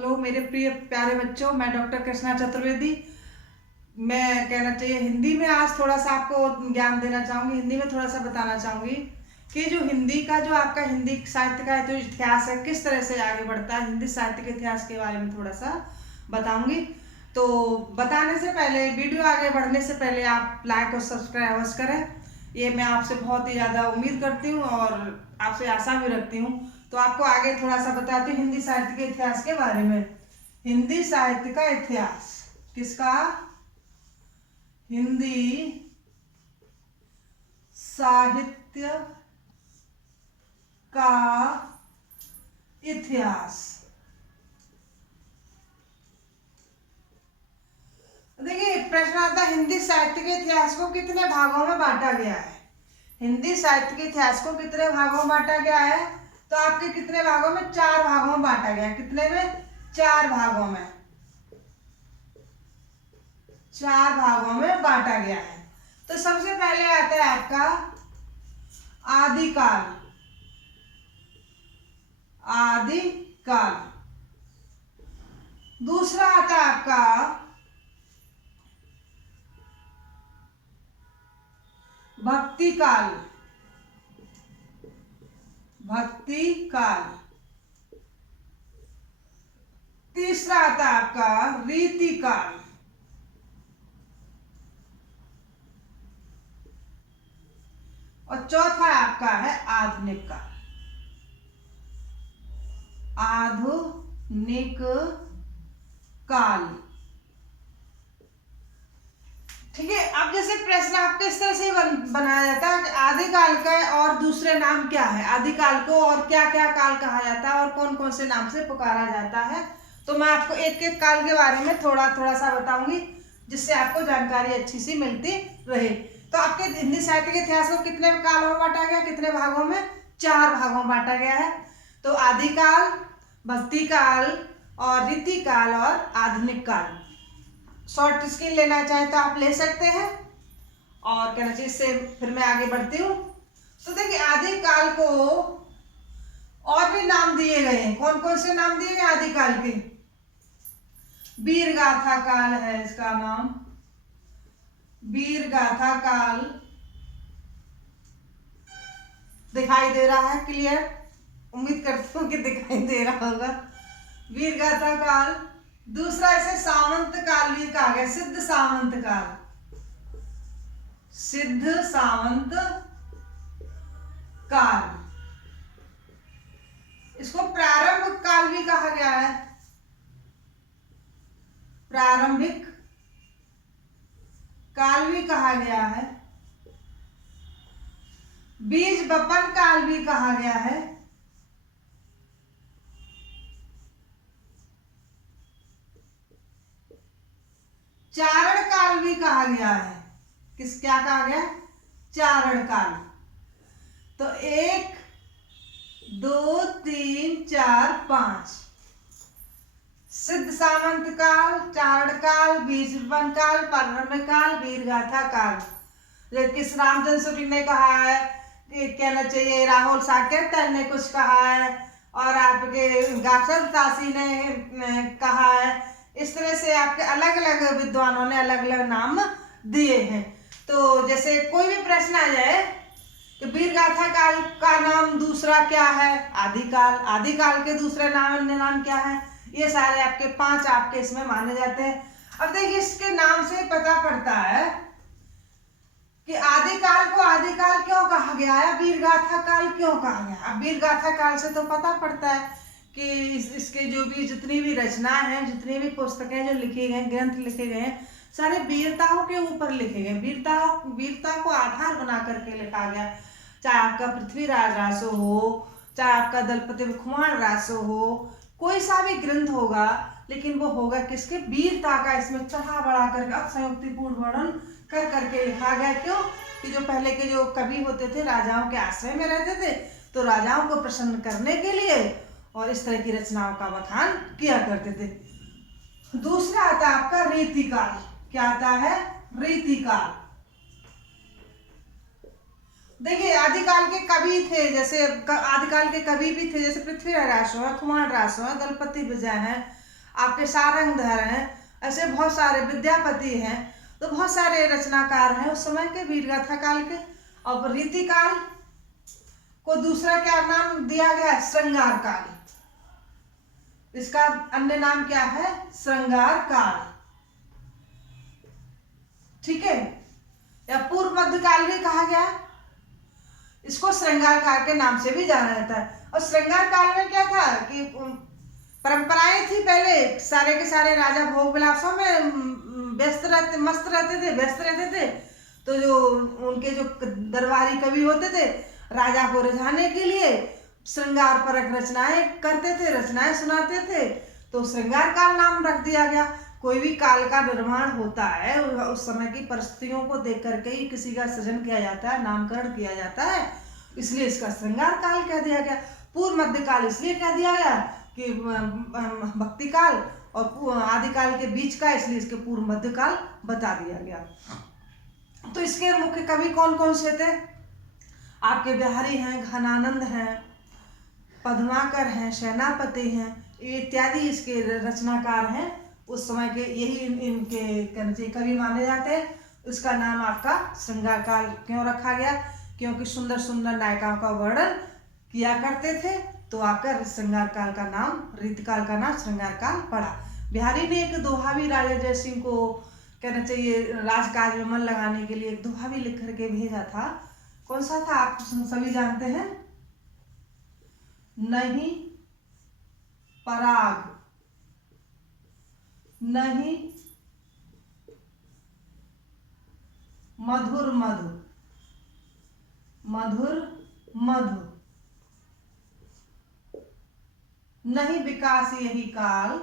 Hello मेरे प्रिय प्यारे बच्चों, मैं डॉक्टर कृष्णा चतुर्वेदी। मैं कहना चाहिए हिंदी में आज थोड़ा सा आपको ज्ञान देना चाहूँगी, हिंदी में थोड़ा सा बताना चाहूँगी कि जो हिंदी का जो आपका हिंदी साहित्य का जो इतिहास है किस तरह से आगे बढ़ता है। हिंदी साहित्य के इतिहास के बारे में थोड़ा सा बताऊँगी। तो बताने से पहले, वीडियो आगे बढ़ने से पहले आप लाइक और सब्सक्राइब अवश्य करें। ये मैं आपसे बहुत ही ज़्यादा उम्मीद करती हूँ और आपसे आशा भी रखती हूँ। तो आपको आगे थोड़ा सा बताती हूँ हिंदी साहित्य के इतिहास के बारे में। हिंदी साहित्य का इतिहास किसका? हिंदी साहित्य का इतिहास। देखिए, प्रश्न आता है हिंदी साहित्य के इतिहास को कितने भागों में बांटा गया है। हिंदी साहित्य के इतिहास को कितने भागों में बांटा गया है? तो आपके कितने भागों में? 4 भागों में बांटा गया है। कितने में? 4 भागों में। 4 भागों में बांटा गया है। तो सबसे पहले आता है आपका आदिकाल। आदिकाल। दूसरा आता है आपका भक्ति काल। भक्ति काल। तीसरा आता है आपका रीति काल। और चौथा आपका है आधुनिक काल। आधुनिक काल। ठीक है। अब जैसे प्रश्न आपके इस तरह से बनाया जाता है कि आदिकाल का और दूसरे नाम क्या है, आदिकाल को और क्या क्या काल कहा जाता है और कौन कौन से नाम से पुकारा जाता है। तो मैं आपको एक एक काल के बारे में थोड़ा थोड़ा सा बताऊंगी जिससे आपको जानकारी अच्छी सी मिलती रहे। तो आपके हिंदी साहित्य के इतिहास को कितने कालों में बांटा गया? कितने भागों में? 4 भागों में बांटा गया है। तो आदिकाल, भक्ति काल और रीति काल और आधुनिक काल। शॉर्ट स्किल लेना चाहे तो आप ले सकते हैं। और कहना चाहिए इससे फिर मैं आगे बढ़ती हूँ। तो देखिए, आदिकाल को और भी नाम दिए गए हैं। कौन कौन से नाम दिए गए आदिकाल के? वीर गाथा काल है इसका नाम। वीर गाथा काल दिखाई दे रहा है क्लियर? उम्मीद करती हूँ कि दिखाई दे रहा होगा। वीर गाथा काल। दूसरा इसे सामंत काल भी कहा गया, सिद्ध सामंत काल। सिद्ध सामंत काल। इसको प्रारंभ काल भी कहा गया है। प्रारंभिक काल भी कहा गया है। बीज बपन काल भी कहा गया है। चारण काल भी कहा गया है। क्या कहा गया? चारण काल। तो 1 2 3 4 5 सिद्ध सामंत काल, चारण काल, बीज बपन काल, प्रारंभिक काल, वीर गाथा काल। किस रामचंद्र सूरी ने कहा है कि कहना चाहिए, राहुल साकेत ने कुछ कहा है और आपके गासर तासी ने कहा है। इस तरह से आपके अलग अलग विद्वानों ने अलग अलग नाम दिए हैं। तो जैसे कोई भी प्रश्न आ जाए कि वीर गाथा काल का नाम दूसरा क्या है? आदिकाल। आदिकाल के दूसरे नाम क्या है? ये सारे आपके 5 आपके इसमें माने जाते हैं। अब देखिए, इसके नाम से पता पड़ता है कि आदिकाल को आदिकाल क्यों कहा गया है, वीर गाथा काल क्यों कहा गया। अब वीर गाथा काल से तो पता पड़ता है कि इसके जो भी जितनी भी रचनाएं हैं, जितनी भी पुस्तकें जो लिखे गए, ग्रंथ लिखे गए हैं, सारे वीरताओं के ऊपर लिखे गए। वीरता को आधार बना करके लिखा गया। चाहे आपका पृथ्वीराज रासो हो, चाहे आपका दलपति खुमान रासो हो, कोई सा भी ग्रंथ होगा, लेकिन वो होगा किसके? वीरता का। इसमें चढ़ा बढ़ा करके अतिशयोक्तिपूर्ण वर्णन कर करके लिखा गया। क्यों? कि जो पहले के जो कवि होते थे राजाओं के आश्रय में रहते थे, तो राजाओं को प्रसन्न करने के लिए और इस तरह की रचनाओं का बखान किया करते थे। दूसरा आता है आपका रीतिकाल। क्या आता है? रीतिकाल। देखिए, आदिकाल के कवि थे, जैसे आदिकाल के कवि भी थे, जैसे पृथ्वीराज रासो है, कुमार रासो है, दलपति विजय है, आपके सारंगधर हैं, ऐसे बहुत सारे विद्यापति हैं, तो बहुत सारे रचनाकार हैं उस समय के वीर गाथा काल के। और रीतिकाल को दूसरा क्या नाम दिया गया? श्रृंगार काल। इसका अन्य नाम क्या है? श्रृंगार काल। ठीक है, या पूर्व मध्य काल भी कहा गया। इसको श्रृंगार काल के नाम से भी जाना जाता है। और श्रृंगार काल में क्या था कि परंपराएं थी, पहले सारे के सारे राजा भोग विलासों में मस्त रहते थे, व्यस्त रहते थे। तो जो उनके जो दरबारी कवि होते थे, राजा को रिझाने के लिए श्रृंगार परक रचनाएं करते थे, रचनाएं सुनाते थे, तो श्रृंगार काल नाम रख दिया गया। कोई भी काल का निर्माण होता है उस समय की परिस्थितियों को देख करके ही किसी का सृजन किया जाता है, नामकरण किया जाता है, इसलिए इसका श्रृंगार काल कह दिया गया। पूर्व मध्य काल इसलिए कह दिया गया कि भक्ति काल और आदिकाल के बीच का, इसलिए इसके पूर्व मध्य काल बता दिया गया। तो इसके मुख्य कवि कौन कौन से थे? आपके बिहारी हैं, घनानंद हैं, पद्माकर हैं, सेनापति हैं, इत्यादि इसके रचनाकार हैं उस समय के। यही इनके कवि माने जाते हैं। उसका नाम आपका श्रृंगार काल क्यों रखा गया? क्योंकि सुंदर सुंदर नायिकाओं का वर्णन किया करते थे, तो आकर श्रृंगार काल का नाम, रीतिकाल का नाम श्रृंगार काल पड़ा। बिहारी ने एक दोहा भी राजा जयसिंह को, कहना चाहिए, राजकाज में मन लगाने के लिए एक दोहा भी लिख करके भेजा था। कौन सा था? आप सभी जानते हैं। नहीं पराग नहीं मधुर मधु, मधुर मधु नहीं विकास यही काल,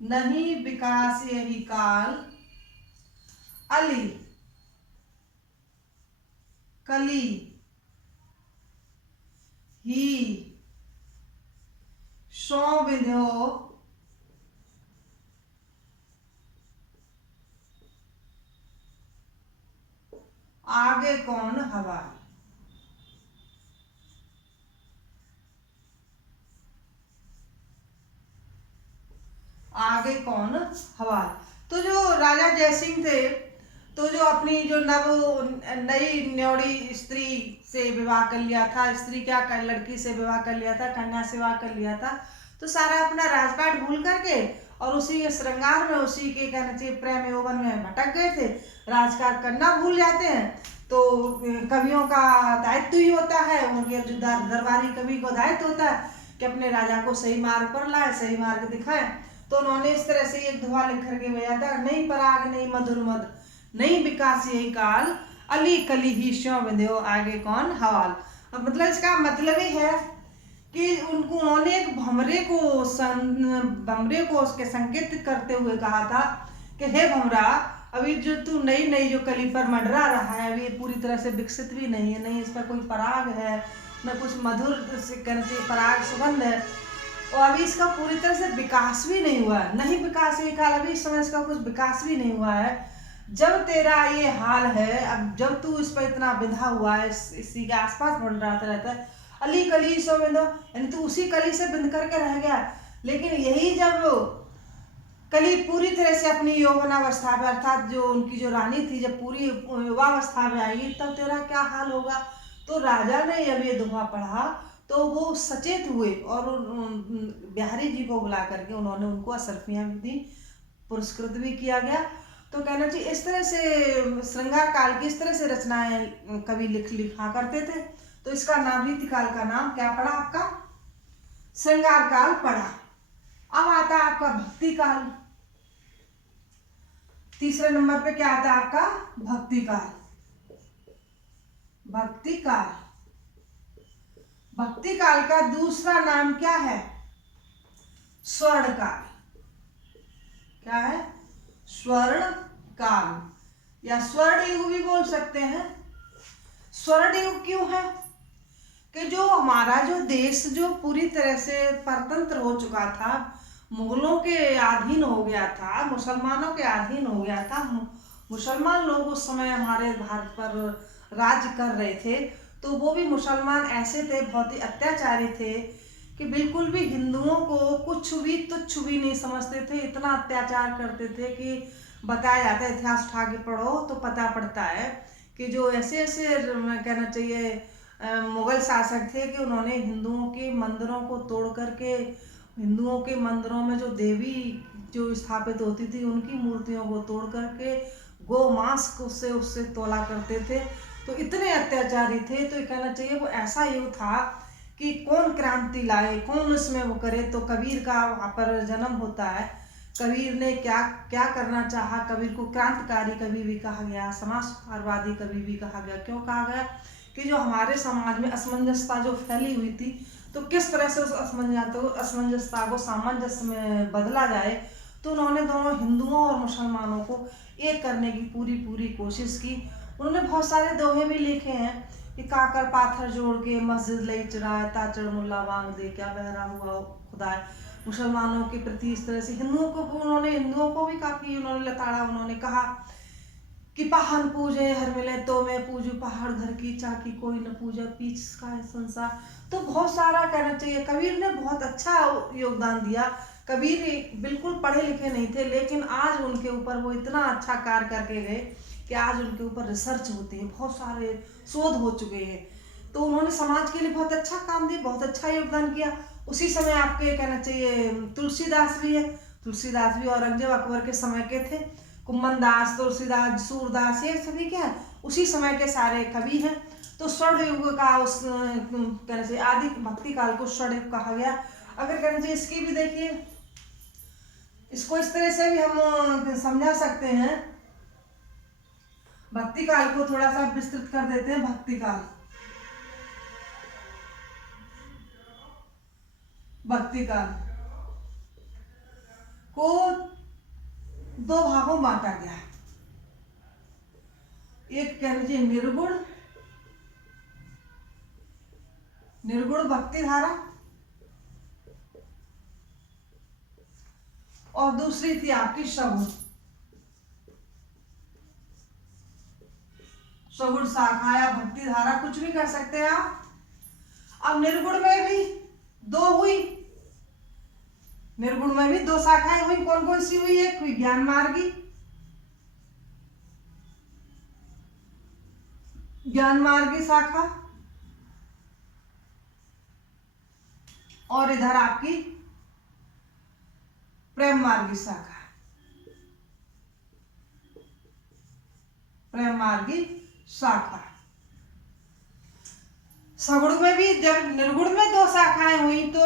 नहीं विकास यही काल, अली कली ही सो विधो आगे कौन हवा। आगे कौन हवा। तो जो राजा जयसिंह थे, तो जो अपनी जो नई न्योड़ी स्त्री से विवाह कर लिया था, स्त्री क्या कर, लड़की से विवाह कर लिया था, कन्या से विवाह कर लिया था, तो सारा अपना राजपाट भूल करके और उसी के श्रृंगार में, उसी के कहना चाहिए प्रेम यौवन में भटक गए थे। राजकाज करना भूल जाते हैं। तो कवियों का दायित्व ही होता है, उनके जो दरबारी कवि को दायित्व होता है कि अपने राजा को सही मार्ग पर लाए, सही मार्ग दिखाए। तो उन्होंने इस तरह से एक दोहा लिख करके भेजा था, नहीं पराग नहीं मधुर मध, नहीं विकास यही काल, अली कली ही श्यों विंध्यो आगे कौन हवाल। अब मतलब इसका मतलब ही है कि उन्होंने एक भमरे को उसके संकेत करते हुए कहा था कि हे भमरा, अभी जो तू नई नई जो कली पर मंडरा रहा है, अभी पूरी तरह से विकसित भी नहीं है, नहीं इस पर कोई पराग है, न कुछ मधुर से कहना चाहिए पराग सुगंध है, और अभी इसका पूरी तरह से विकास भी नहीं हुआ है। नहीं विकास ये काल, अभी इस समय इसका कुछ विकास भी नहीं हुआ है। जब तेरा ये हाल है, अब जब तू इस पर इतना बिंधा हुआ है, इसी के आसपास मंडराता रहता है, अली कली सो बिंदो, यानी तू उसी कली से बिंद करके रह गया। लेकिन यही जब कली पूरी तरह से अपनी यौवनावस्था में, अर्थात जो उनकी जो रानी थी, जब पूरी युवावस्था में आएगी, तब तेरा क्या हाल होगा। तो राजा ने जब ये दोहा पढ़ा तो वो सचेत हुए और बिहारी जी को बुला करके उन्होंने उनको असरफियाँ भी दी, पुरस्कृत भी किया गया। तो कहना चाहिए इस तरह से श्रृंगार काल की इस तरह से रचनाएं कवि लिखा करते थे। तो इसका नाम, रीतिकाल का नाम क्या पड़ा आपका? श्रृंगार काल पड़ा। अब आता है आपका भक्ति काल। तीसरे नंबर पे क्या आता है आपका? भक्ति काल। भक्ति काल, भक्ति काल का दूसरा नाम क्या है? स्वर्ण काल। क्या है? स्वर्ण काल या स्वर्ण युग भी बोल सकते हैं। स्वर्ण युग क्यों है? कि जो हमारा जो देश जो पूरी तरह से परतंत्र हो चुका था, मुगलों के अधीन हो गया था, मुसलमानों के अधीन हो गया था, मुसलमान लोग उस समय हमारे भारत पर राज्य कर रहे थे, तो वो भी मुसलमान ऐसे थे, बहुत ही अत्याचारी थे कि बिल्कुल भी हिंदुओं को कुछ भी तुच्छ भी नहीं समझते थे। इतना अत्याचार करते थे कि बताया जाता है, इतिहास उठा के पढ़ो तो पता पड़ता है कि जो ऐसे ऐसे कहना चाहिए मुगल शासक थे कि उन्होंने हिंदुओं के मंदिरों को तोड़ करके, हिंदुओं के मंदिरों में जो देवी जो स्थापित होती थी उनकी मूर्तियों को तोड़ करके गौ मांस को उससे उससे तोला करते थे। तो इतने अत्याचारी थे। तो ये कहना चाहिए वो ऐसा युग था कि कौन क्रांति लाए, कौन उसमें वो करे। तो कबीर का वहाँ पर जन्म होता है। कबीर ने क्या क्या करना चाहा। कबीर को क्रांतिकारी कवि भी कहा गया, समाज सुधारवादी कवि भी कहा गया। क्यों कहा गया कि जो हमारे समाज में असमंजसता जो फैली हुई थी, तो किस तरह से उस असमंजसता को सामंजस्य में बदला जाए। तो उन्होंने दोनों हिंदुओं और मुसलमानों को एक करने की पूरी कोशिश की। उन्होंने बहुत सारे दोहे भी लिखे हैं कि काकर पाथर जोड़ के मस्जिद लई चढ़ाए, ताचड़ मुल्ला बांग दे क्या बहरा हुआ खुदाए। मुसलमानों के प्रति इस तरह से हिंदुओं को भी काफी उन्होंने लताड़ा। उन्होंने कहा कि पहाड़ पूजे हर मिले तो मैं पूजू पहाड़ घर की चाकी कोई न पूजा पीछ का है संसार। तो बहुत सारा कहना चाहिए कबीर ने बहुत अच्छा योगदान दिया। कबीर बिल्कुल पढ़े लिखे नहीं थे, लेकिन आज उनके ऊपर वो इतना अच्छा कार्य करके गए कि आज उनके ऊपर रिसर्च होते हैं, बहुत सारे शोध हो चुके हैं। तो उन्होंने समाज के लिए बहुत अच्छा काम दिया, बहुत अच्छा योगदान किया। उसी समय आपके कहना चाहिए तुलसीदास भी है। तुलसीदास भी औरंगजेब अकबर के समय के थे। कुम्मन दास, तुलसीदास, सूरदास, ये सभी क्या है उसी समय के सारे कवि हैं। तो स्वर्ण युग का उस कहना चाहिए आदि भक्ति काल को स्वर्ण युग कहा गया। अगर कहना चाहिए इसकी भी देखिए, इसको इस तरह से भी हम समझा सकते हैं। भक्ति काल को थोड़ा सा विस्तृत कर देते हैं। भक्ति काल को दो भागों में बांटा गया है। एक कह लीजिए निर्गुण भक्ति धारा, और दूसरी थी आपकी सगुण शाखा या भक्ति धारा, कुछ भी कर सकते हैं आप। अब निर्गुण में भी दो हुई, निर्गुण में भी दो शाखाएं हुई। कौन कौन सी हुई? एक हुई ज्ञान मार्गी शाखा, और इधर आपकी प्रेम मार्गी शाखा। प्रेम मार्गी शाखा सगुण में भी, जब निर्गुण में दो शाखाएं हुई तो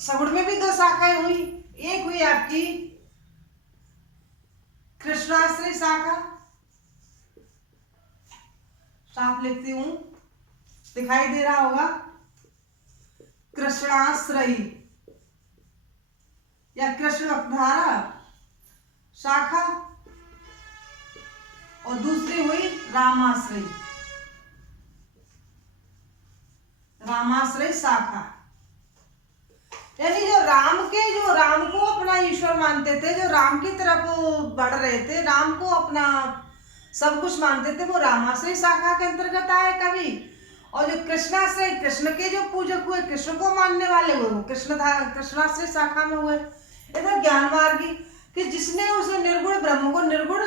सगुण में भी दो शाखाएं हुई। एक हुई आपकी कृष्णाश्रय शाखा, साफ लिखती हूं, दिखाई दे रहा होगा, कृष्णाश्रयी या कृष्ण भक्तधारा शाखा, और दूसरी हुई रामाश्रय शाखा। यानी जो राम को अपना ईश्वर मानते थे, जो राम की तरफ बढ़ रहे थे, राम को अपना सब कुछ मानते थे, वो रामाश्रय शाखा के अंतर्गत आए कवि। और जो कृष्णाश्रय, कृष्ण के जो पूजक हुए, कृष्ण को मानने वाले हुए, वो कृष्णाश्रय शाखा में हुए। इधर ज्ञान मार्गी कि जिसने उस निर्गुण ब्रह्म को, निर्गुण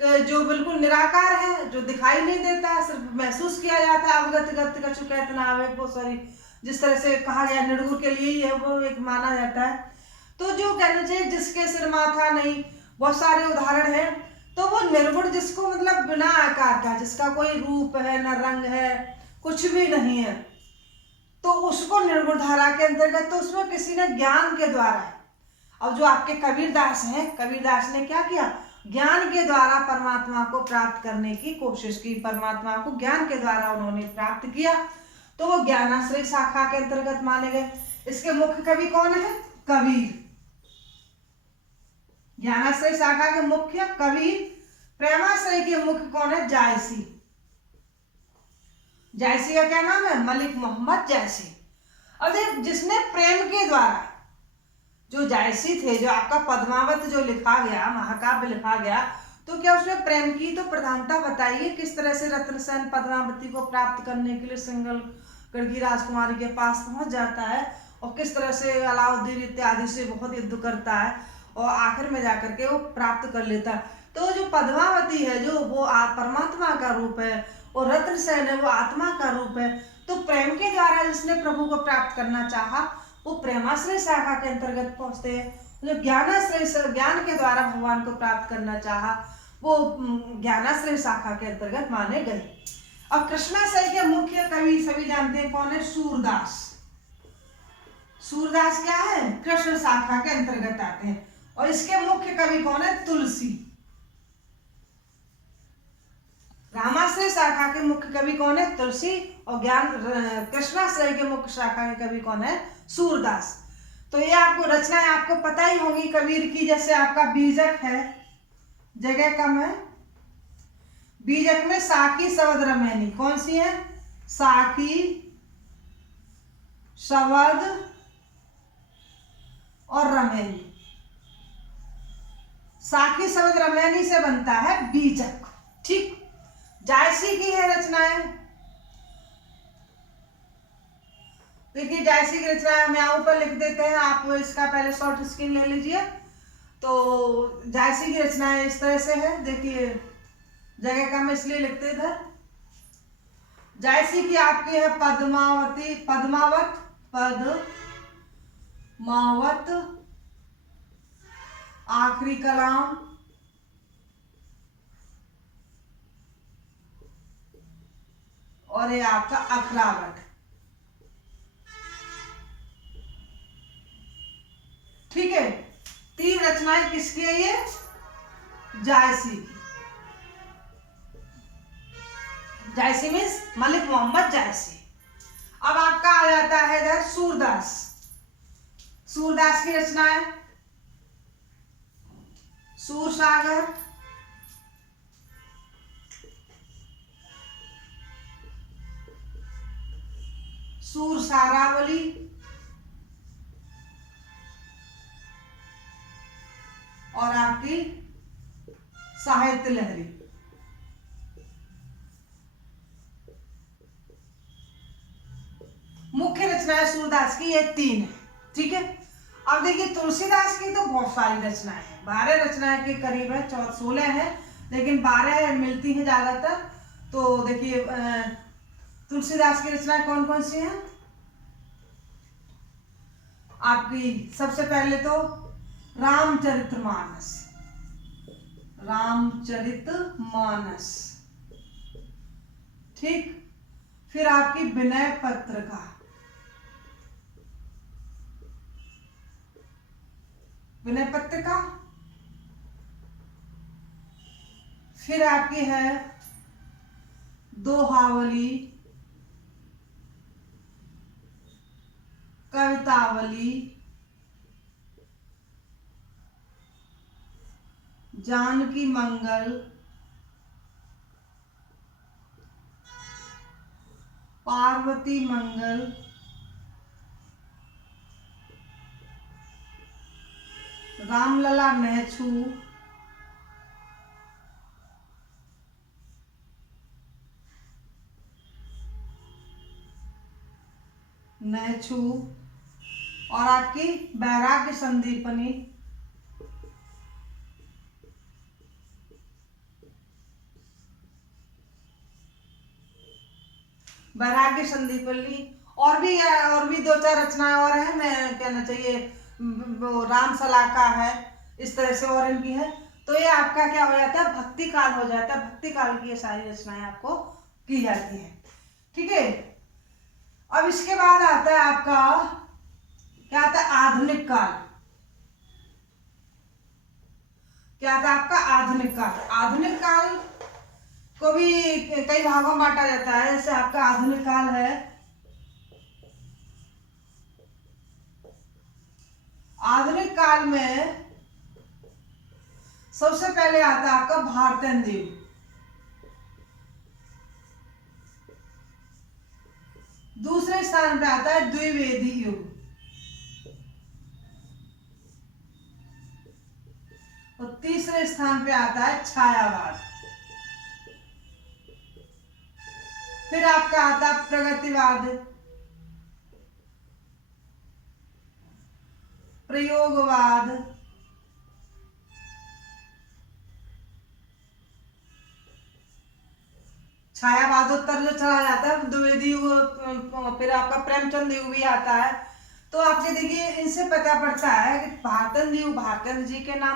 जो बिल्कुल निराकार है, जो दिखाई नहीं देता, सिर्फ महसूस किया जाता है, अवगत गत कछु कहत न आवे, वो सॉरी जिस तरह से कहा गया निर्गुण के लिए ही है, वो एक माना जाता है। तो जो कहना चाहिए जिसके सिर माथा नहीं, बहुत सारे उदाहरण है। तो वो निर्गुण जिसको मतलब बिना आकार का, जिसका कोई रूप है न रंग है, कुछ भी नहीं है, तो उसको निर्गुण धारा के अंतर्गत, तो उसमें किसी ने ज्ञान के द्वारा, अब जो आपके कबीरदास हैं, कबीरदास ने क्या किया, ज्ञान के द्वारा परमात्मा को प्राप्त करने की कोशिश की, परमात्मा को ज्ञान के द्वारा उन्होंने प्राप्त किया। तो वो ज्ञानाश्रय शाखा के अंतर्गत माने गए। इसके मुख्य कवि कौन है? कबीर। ज्ञानाश्रय शाखा के मुख्य कबीर। प्रेमाश्रय के मुख्य कौन है? जायसी। जायसी का क्या नाम है? मलिक मोहम्मद जायसी। अब जिसने प्रेम के द्वारा, जो जायसी थे, जो आपका पद्मावत जो लिखा गया, महाकाव्य लिखा गया, तो क्या उसमें प्रेम की तो प्रधानता बताइए, किस तरह से रत्नसेन पद्मावती को प्राप्त करने के लिए सिंघलगढ़ की राजकुमारी के पास पहुंच जाता है और किस तरह से अलाउद्दीन इत्यादि से बहुत युद्ध करता है और आखिर में जाकर के वो प्राप्त कर लेता है। तो जो पद्मावती है जो वो परमात्मा का रूप है और रत्नसेन है वो आत्मा का रूप है। तो प्रेम के द्वारा जिसने प्रभु को प्राप्त करना चाहा वो प्रेमाश्रय शाखा के अंतर्गत पहुंचते हैं। जो ज्ञानाश्रय ज्ञान के द्वारा भगवान को प्राप्त करना चाहा वो ज्ञानाश्रय शाखा के अंतर्गत माने गए। अब कृष्णाश्रय के मुख्य कवि सभी जानते हैं कौन है? सूरदास। सूरदास क्या है? कृष्ण शाखा के अंतर्गत आते हैं। और इसके मुख्य कवि कौन है? तुलसी। रामाश्रय शाखा के मुख्य कवि कौन है? तुलसी। और ज्ञान कृष्णाश्रय के मुख्य शाखा के कवि कौन है? सूरदास। तो ये आपको रचनाएं आपको पता ही होंगी कबीर की। जैसे आपका बीजक है, जगह कम है, बीजक में साखी शवद रमैनी कौन सी है? साखी शवद और रमैनी। साखी शवद रमैनी से बनता है बीजक। ठीक। जायसी की है रचनाएं। देखिए जायसी की रचनाएं हम यहाँ ऊपर लिख देते हैं, आप इसका पहले शॉर्ट स्क्रीन ले लीजिए। तो जायसी की रचनाएं इस तरह से है। देखिए जगह कम इसलिए लिखते इधर। जायसी की आपकी है पद्मावती, पद्मावत, पद्मावत, आखिरी कलाम, और ये आपका अखलावट। ठीक है, तीन रचनाएं किसकी है? ये जायसी की। जायसी मीन्स मलिक मोहम्मद जायसी। अब आपका आ जाता है इधर सूरदास। सूरदास की रचनाएं सूरसागर, सूरसारावली, और आपकी साहित्य लहरी। मुख्य रचनाएं सूरदास की ये तीन है। ठीक है। अब देखिए तुलसीदास की तो बहुत सारी रचनाएं हैं, 12 रचनाएं के करीब है, 16 है, लेकिन 12 मिलती हैं ज्यादातर। तो देखिए तुलसीदास की रचनाएं कौन कौन सी हैं? आपकी सबसे पहले तो रामचरितमानस, रामचरितमानस। ठीक। फिर आपकी विनय पत्रिका, विनय पत्रिका। फिर आपकी है दोहावली, कवितावली, जानकी मंगल, पार्वती मंगल, रामलला महछू, नैछू, और आपकी बैराग्य संदीपनी, बैराग्य संदीपनी। और भी दो चार रचनाएं और हैं, मैं कहना चाहिए वो राम सलाका है, इस तरह से और इनकी है। तो ये आपका क्या हो जाता है? भक्ति काल हो जाता है। भक्ति काल की ये सारी रचनाएं आपको की जाती है। ठीक है। अब इसके बाद आता है आपका क्या आता है? आधुनिक काल। क्या आता है आपका? आधुनिक काल। आधुनिक काल को भी कई भागों में बांटा जाता है। जैसे आपका आधुनिक काल है, आधुनिक काल में सबसे पहले आता है आपका भारतेंदु युग। दूसरे स्थान पे आता है द्विवेदी युग। और तीसरे स्थान पे आता है छायावाद। फिर आपका आता है प्रगतिवाद, प्रयोगवाद, छायावादोत्तर जो चला जाता है द्विवेदी युग, फिर आपका प्रेमचंद युग भी आता है। तो आपके देखिए इनसे पता पड़ता है कि भारतेंदु जी के नाम